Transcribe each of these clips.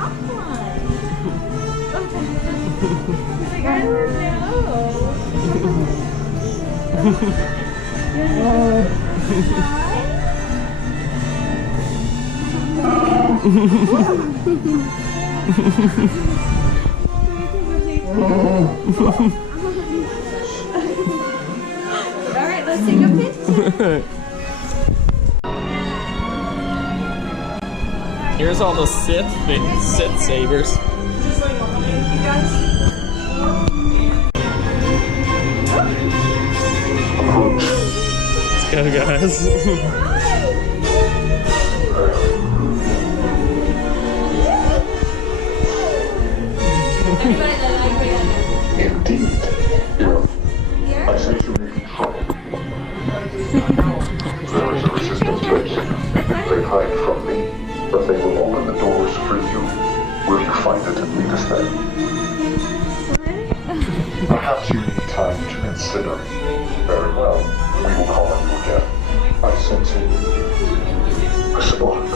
top one. He's like, I don't know. Alright, let's take a picture. Here's all the Sith sabers. Let's go, guys. Indeed. I say you may be trouble. There is a resistance base. They hide from me, but they will open the doors for you. Will you find it and meet us there? Perhaps you need time to consider. Very well. We will call on you again. I sense in you a spark.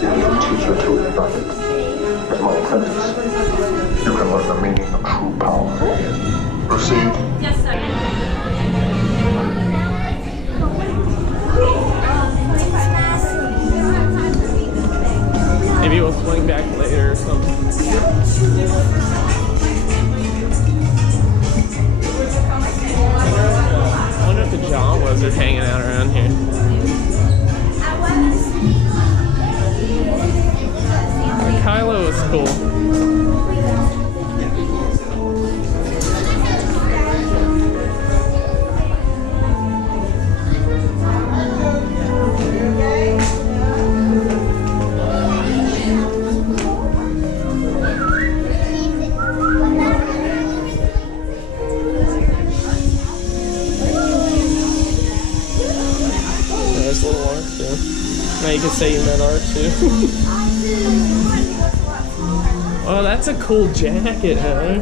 You need to teach her to ignite it. As my apprentice, you can learn the meaning of true power. Proceed. Yes, sir. Maybe we'll swing back later or something. I wonder if the Jawas are hanging out around here. Kylo is cool. There's little R2. Now you can say you met R2. Oh, that's a cool jacket, huh?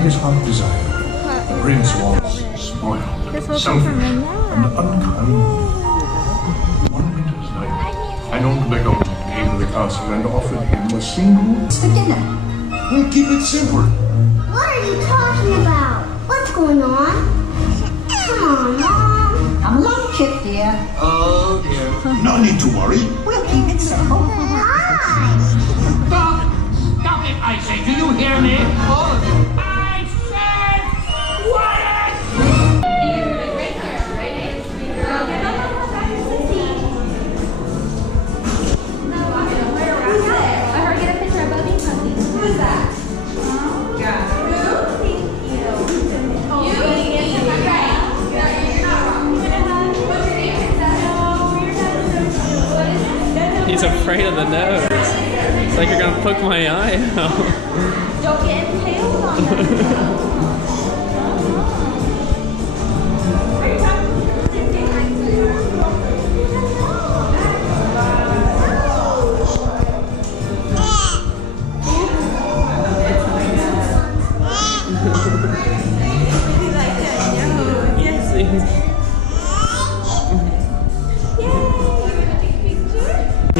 His heart desire. The prince was spoiled, selfish, and unkind. One winter's night, an old beggar came to the castle and offered him a single... What's the dinner? We'll keep it simple. What are you talking about? What's going on? Come on, Mom. I'm a love chip, dear. Oh, dear. No need to worry. We'll keep it simple. Hi. Stop! Stop it, I say! Do you hear me? All of you. I said quiet! I heard get a picture of Bobby and Puppy. Who is that? Yeah. Who? Thank you. You? You're not wrong. What's your name? He's afraid of the nose. It's like you're gonna poke my eye out. Don't get impaled on them.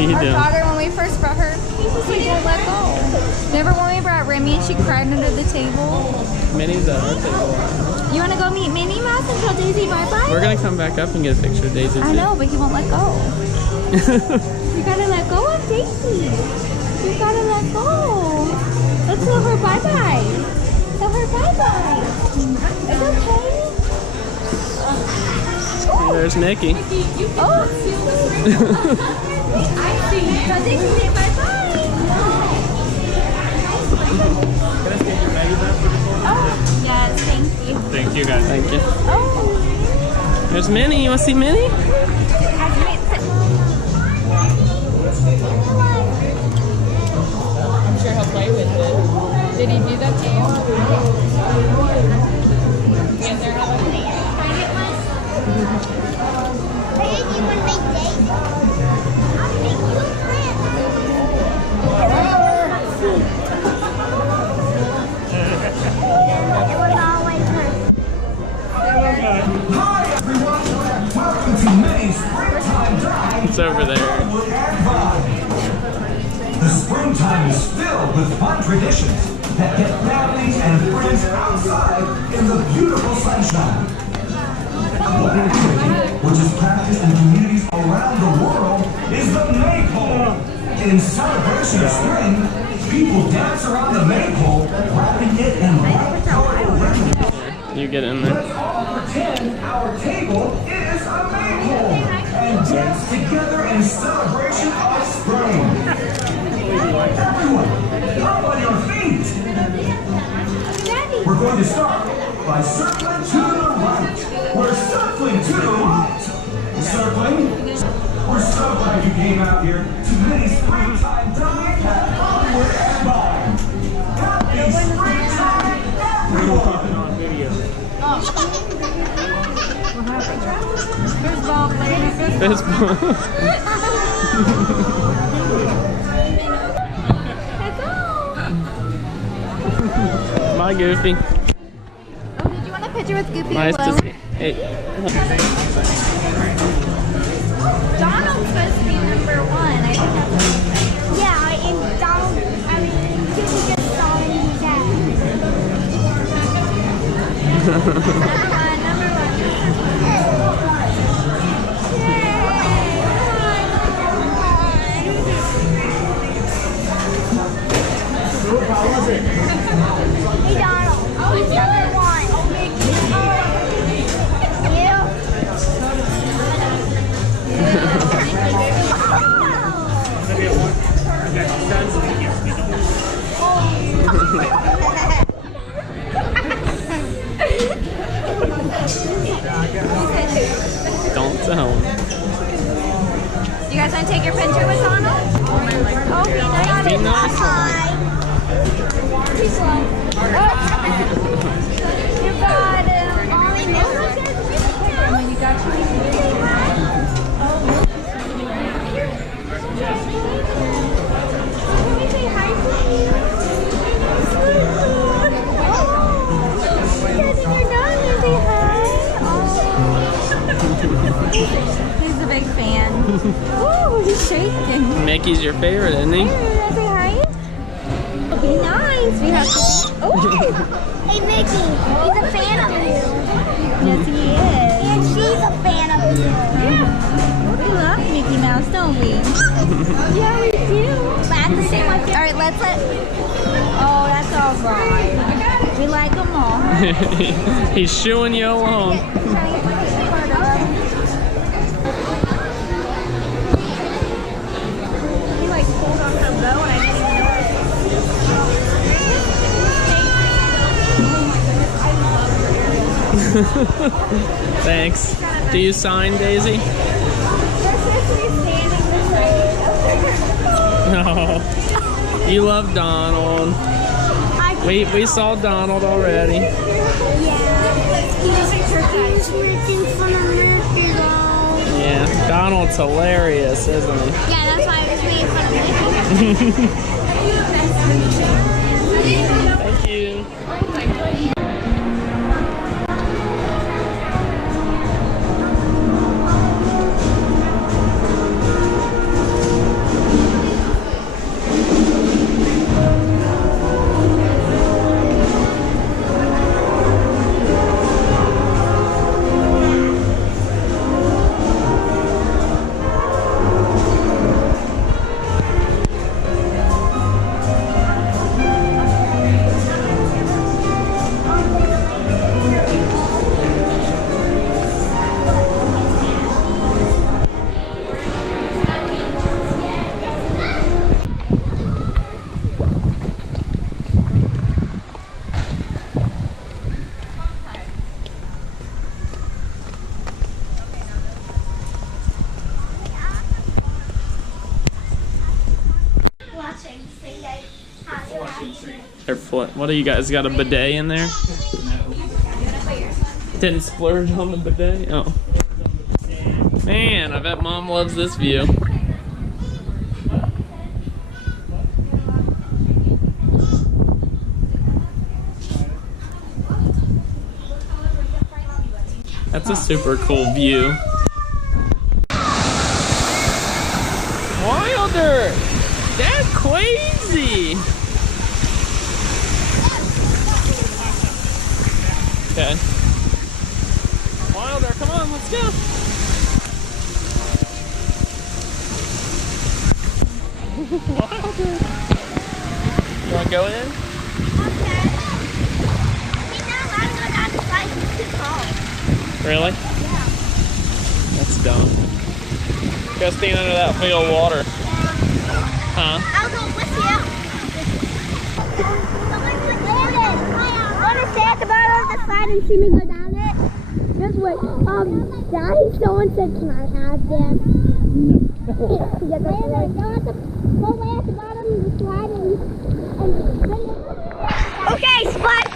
You Our do. daughter, when we first brought her, she won't let go. Remember when we brought Remy and she cried under the table? Minnie's at our table. You want to go meet Minnie Mouse and tell Daisy bye-bye? We're gonna come back up and get a picture of Daisy too. I know, but he won't let go. You gotta let go of Daisy. You gotta let go. Let's tell her bye-bye. Tell her bye-bye. It's okay. There's Mickey. Oh. I see. So they can say bye-bye. Oh, yes, thank you. Thank you guys. Thank you. Oh. There's Minnie. You want to see Minnie? I'm sure he'll play with it. Did he do that to you? Yes, sir. Hey, you want to make dates? I'll make you a It was always her. Hi everyone! Welcome to Minnie's Springtime Drive. It's over there. The springtime is filled with fun traditions that get families and friends outside in the beautiful sunshine. One activity which is practiced in communities around the world is the maypole. In celebration of spring, people dance around the maypole, wrapping it in bright colorful ribbons. You get in there. Let's all pretend our table is a maypole and dance together in celebration of spring. Everyone, up on your feet. We're going to start by circling to the right. We're circling to the right. Circling. We're so glad you came out here to Minnie's Springtime Drive at Hollywood and Vine. Happy springtime, everyone! On video. Bye, Goofy. Oh, did you want a picture with Goofy? Nice to Hello? see. Hey. Donald's supposed to be number 1. I think that's what he said. Yeah, and Donald, I mean, Goofy just saw him dad. Hey Donald, who's number 1? Don't tell him. You guys want to take your picture with Donald? Oh, be nice. Be nice. Hi. Too slow. You got him. Ollie, you got Can we say hi to you? He's a big fan. Ooh, he's shaking. Mickey's your favorite, isn't he? Hey, say hi. Be nice. We have to. Oh. Hey Mickey, he's a fan of you. Yes, he is. And she's a fan of you. Yeah. We love Mickey Mouse, don't we? Yeah, we do. But at the same time, All right, let's let. Oh, that's all right. We like them all. He's shooing you along. He like pulled on her bow and I didn't even Thanks. Do you sign, Daisy? No. You love Donald. We saw Donald already. he's making fun of Mickey though. Yeah, Donald's hilarious, isn't he? Yeah, that's why I was making fun of Mickey. Thank you. What do you guys got, a bidet in there? Didn't splurge on the bidet? Oh. Man, I bet Mom loves this view. That's a super cool view. Wilder! That's crazy! Okay. Wilder, come on, let's go! Wilder! You wanna go in? Okay. He knows I'm going down the slide. He's too tall. Really? Yeah. That's dumb. Go stand under that big old water. Huh? I'll go with you. Want to stay at the bottom of the slide and see me go down it? Just wait. Daddy, someone said, can I have them? No. Go at the way at the bottom of the slide and okay, slide.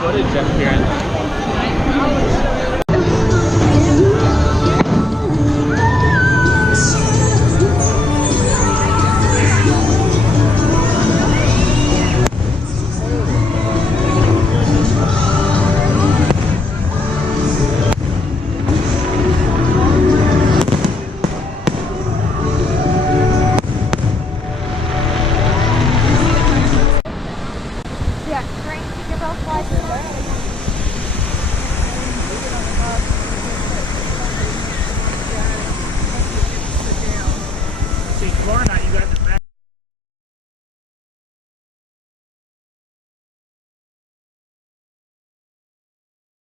Footage up here. Yeah, train Tinkerbell slides are there. See, tomorrow night you guys are back.